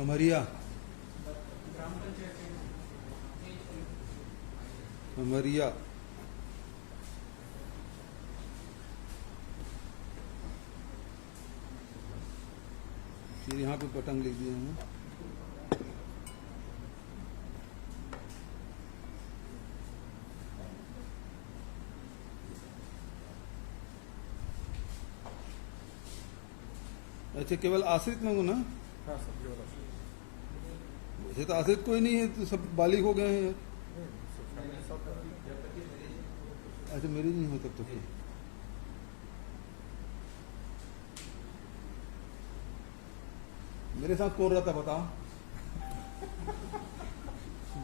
खमरिया खमरिया फिर यहाँ पे पतंग लिख दिया हूँ। अच्छा, केवल आश्रित मांगो ना। हाँ, सब केवल आश्रित। वैसे तो आश्रित कोई नहीं है, तो सब बालिग हो गए हैं। अच्छा, मेरी नहीं हो तब तो फिर मेरे साथ कौन रहता बताओ।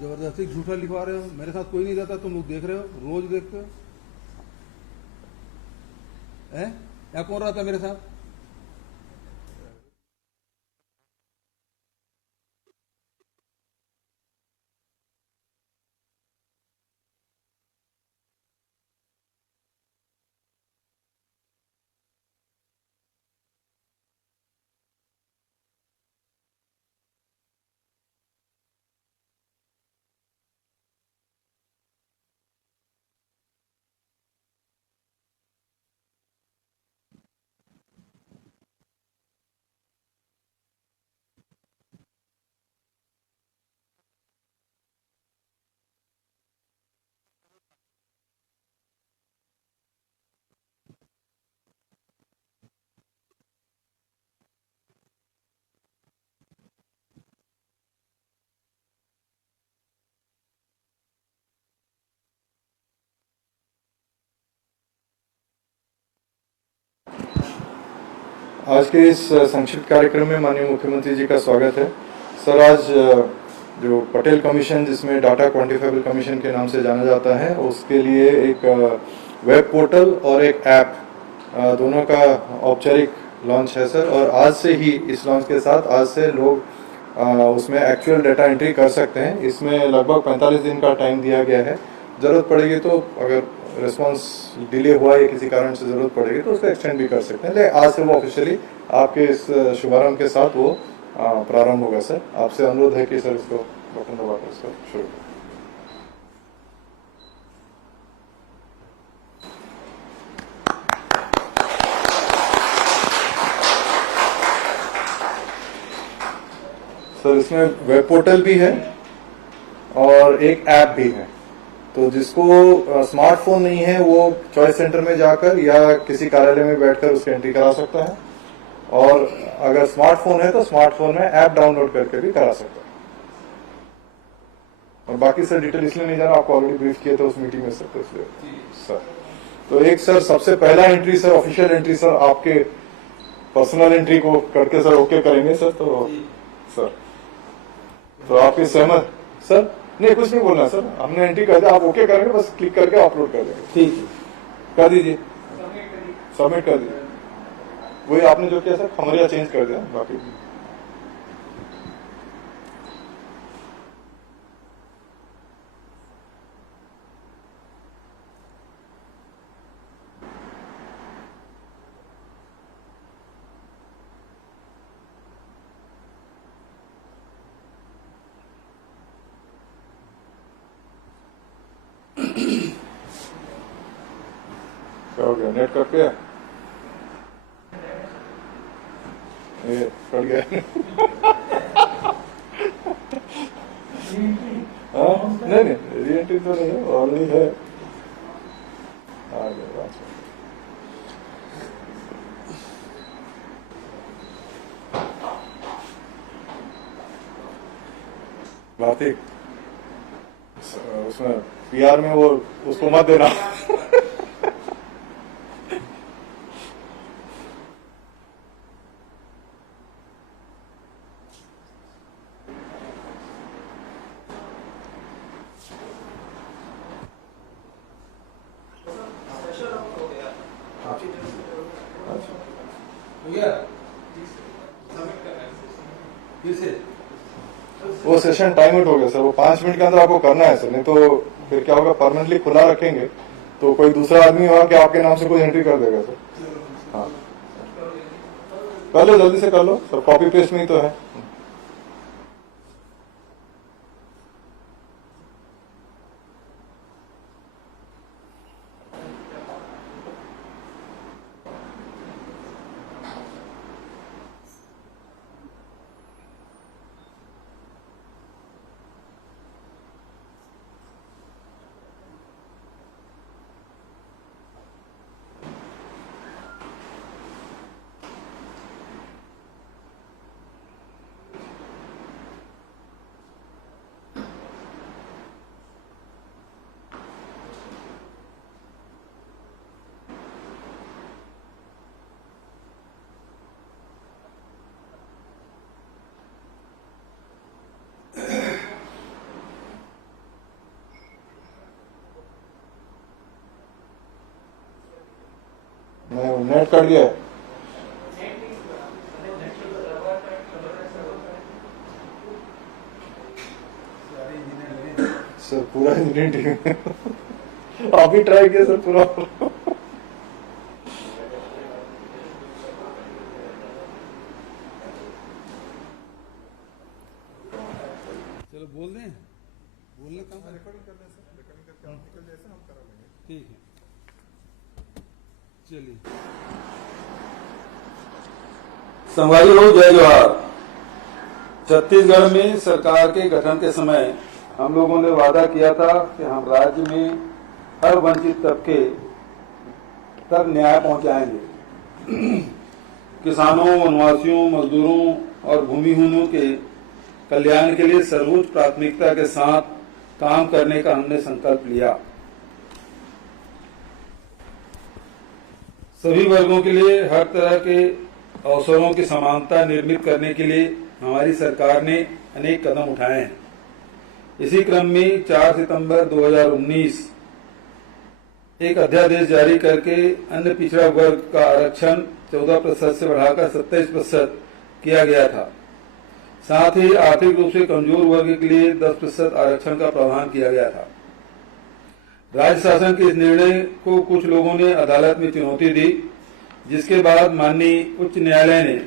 जबरदस्ती झूठा लिखवा रहे हो। मेरे साथ कोई नहीं रहता, तुम लोग देख रहे हो, रोज देखते हो। है या कौन रहता मेरे साथ? आज के इस संक्षिप्त कार्यक्रम में माननीय मुख्यमंत्री जी का स्वागत है। सर, आज जो पटेल कमीशन, जिसमें डाटा क्वांटिफाइबल कमीशन के नाम से जाना जाता है, उसके लिए एक वेब पोर्टल और एक ऐप दोनों का औपचारिक लॉन्च है सर। और आज से ही इस लॉन्च के साथ आज से लोग उसमें एक्चुअल डाटा एंट्री कर सकते हैं। इसमें लगभग 45 दिन का टाइम दिया गया है। ज़रूरत पड़ेगी तो, अगर रिस्पांस डिले हुआ या किसी कारण से ज़रूरत पड़ेगी तो उसको एक्सटेंड भी कर सकते हैं। लेकिन आज से वो ऑफिशियली आपके इस शुभारंभ के साथ वो प्रारंभ होगा सर। आपसे अनुरोध है कि सर इसको बटन दबाकर इसको शुरू करें। सर, इसमें वेब पोर्टल भी है और एक ऐप भी है। तो जिसको स्मार्टफोन नहीं है वो चॉइस सेंटर में जाकर या किसी कार्यालय में बैठकर उसकी एंट्री करा सकता है, और अगर स्मार्टफोन है तो स्मार्टफोन में ऐप डाउनलोड करके भी करा सकता है। और बाकी सर डिटेल इसलिए नहीं जाना, आपको ऑलरेडी ब्रीफ किया था उस मीटिंग में सर, तो इसलिए सर। तो एक सर सबसे पहला entry sir, official entry sir, आपके पर्सनल एंट्री को करके सर ओके करेंगे सर। तो सर, तो आपके सहमत सर? नहीं, कुछ नहीं बोलना सर, हमने एंट्री कर दिया, आप ओके करेंगे, बस क्लिक करके अपलोड कर देंगे। ठीक है, कर दीजिए, सबमिट कर दीजिए। वही आपने जो किया सर, खमरिया चेंज कर दिया बाकी। क्या हो गया, नेट कट गया? ये कट गया। हाँ, नहीं री एंट्री तो नहीं है, ऑलरेडी है। आ गया बात। उसमें पीआर में वो उसको मत देना। वो सेशन टाइम आउट हो गया सर, वो 5 मिनट के अंदर आपको करना है सर, नहीं तो फिर क्या होगा, परमानेंटली खुला रखेंगे तो कोई दूसरा आदमी होगा कि आपके नाम से कोई एंट्री कर देगा सर। हाँ, कर लो, जल्दी से कर लो सर, कॉपी पेस्ट में ही तो है। नेट कट गया है। सर पूरा इंजीनियरिंग टीम आप भी ट्राई किया सर पूरा। चलो बोल दें, बोलने का रिकॉर्डिंग कर दें सर, रिकॉर्डिंग करके आप निकल जैसे हम करा लेंगे। ठीक है, चलिए। संगवारी हो, जय जोहार। छत्तीसगढ़ में सरकार के गठन के समय हम लोगों ने वादा किया था कि हम राज्य में हर वंचित तबके तक न्याय पहुंचाएंगे। किसानों, वनवासियों, मजदूरों और भूमिहीनों के कल्याण के लिए सर्वोच्च प्राथमिकता के साथ काम करने का हमने संकल्प लिया। सभी वर्गों के लिए हर तरह के अवसरों की समानता निर्मित करने के लिए हमारी सरकार ने अनेक कदम उठाए हैं। इसी क्रम में 4 सितंबर 2019 एक अध्यादेश जारी करके अन्य पिछड़ा वर्ग का आरक्षण 14% से बढ़ाकर 27% किया गया था। साथ ही आर्थिक रूप से कमजोर वर्ग के लिए 10% आरक्षण का प्रावधान किया गया था। राज्य शासन के इस निर्णय को कुछ लोगों ने अदालत में चुनौती दी, जिसके बाद माननीय उच्च न्यायालय ने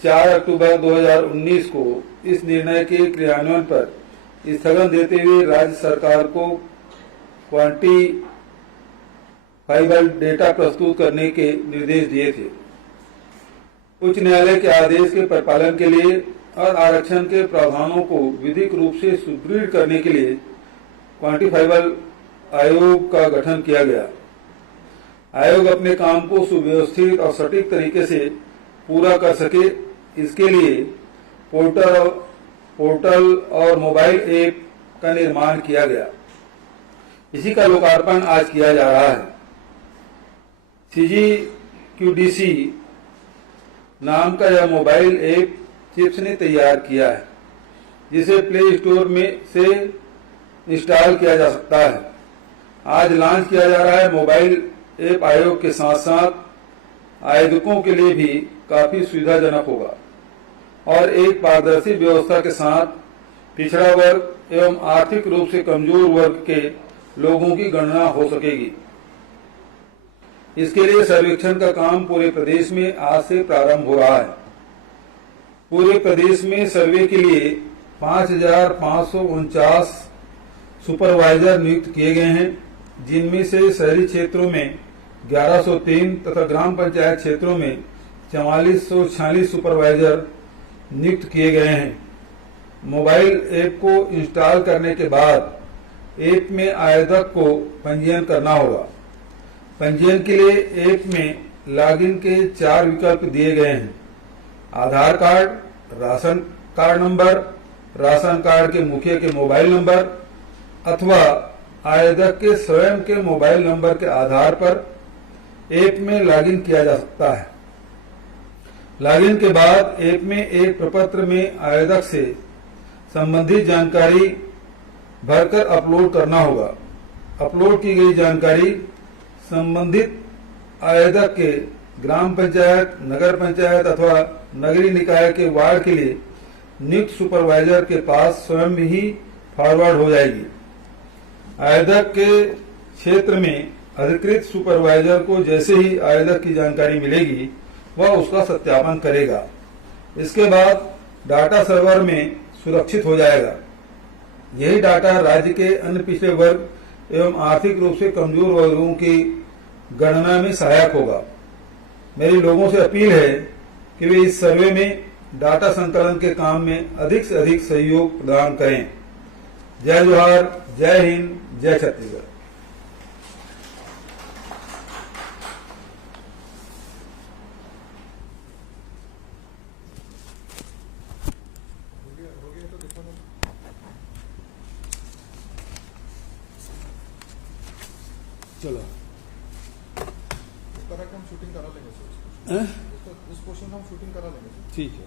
4 अक्टूबर 2019 को इस निर्णय के क्रियान्वयन पर स्थगन देते हुए राज्य सरकार को क्वांटिफाइबल डेटा प्रस्तुत करने के निर्देश दिए थे। उच्च न्यायालय के आदेश के परिपालन के लिए और आरक्षण के प्रावधानों को विधिक रूप से सुदृढ़ करने के लिए क्वांटिफाइबल आयोग का गठन किया गया। आयोग अपने काम को सुव्यवस्थित और सटीक तरीके से पूरा कर सके, इसके लिए पोर्टल और मोबाइल ऐप का निर्माण किया गया। इसी का लोकार्पण आज किया जा रहा है। CGQDC नाम का यह मोबाइल ऐप चिप्स ने तैयार किया है, जिसे प्ले स्टोर में से इंस्टॉल किया जा सकता है। आज लॉन्च किया जा रहा है मोबाइल ऐप आयोग के साथ साथ आवेदकों के लिए भी काफी सुविधाजनक होगा और एक पारदर्शी व्यवस्था के साथ पिछड़ा वर्ग एवं आर्थिक रूप से कमजोर वर्ग के लोगों की गणना हो सकेगी। इसके लिए सर्वेक्षण का काम पूरे प्रदेश में आज से प्रारंभ हो रहा है। पूरे प्रदेश में सर्वे के लिए 5,549 सुपरवाइजर नियुक्त किए गए हैं, जिनमें से शहरी क्षेत्रों में 1103 तथा ग्राम पंचायत क्षेत्रों में 4446 सुपरवाइजर नियुक्त किए गए हैं। मोबाइल ऐप को इंस्टॉल करने के बाद ऐप में आवेदक को पंजीयन करना होगा। पंजीयन के लिए ऐप में लॉगिन के 4 विकल्प दिए गए हैं: Aadhaar card, ration card number, ration card के मुखिया के मोबाइल नंबर अथवा आवेदक के स्वयं के मोबाइल नंबर के आधार पर ऐप में लॉगिन किया जा सकता है। लॉगिन के बाद ऐप में एक प्रपत्र में आवेदक से संबंधित जानकारी भरकर अपलोड करना होगा। अपलोड की गई जानकारी संबंधित आवेदक के ग्राम पंचायत, नगर पंचायत अथवा नगरीय निकाय के वार्ड के लिए नियुक्त सुपरवाइजर के पास स्वयं ही फॉरवर्ड हो जाएगी। आवेदक के क्षेत्र में अधिकृत सुपरवाइजर को जैसे ही आवेदक की जानकारी मिलेगी, वह उसका सत्यापन करेगा। इसके बाद डाटा सर्वर में सुरक्षित हो जाएगा। यही डाटा राज्य के अन्य पिछड़े वर्ग एवं आर्थिक रूप से कमजोर वर्गों की गणना में सहायक होगा। मेरी लोगों से अपील है कि वे इस सर्वे में डाटा संकलन के काम में अधिक से अधिक सहयोग प्रदान करें। जय जोहार, जय हिंद, जय छत्तीसगढ़। हो गया तो देखो ना, चलो इस तरह की हम शूटिंग करा लेंगे सर। हैं? इस पोर्शन में हम शूटिंग करा लेंगे सर। ठीक है।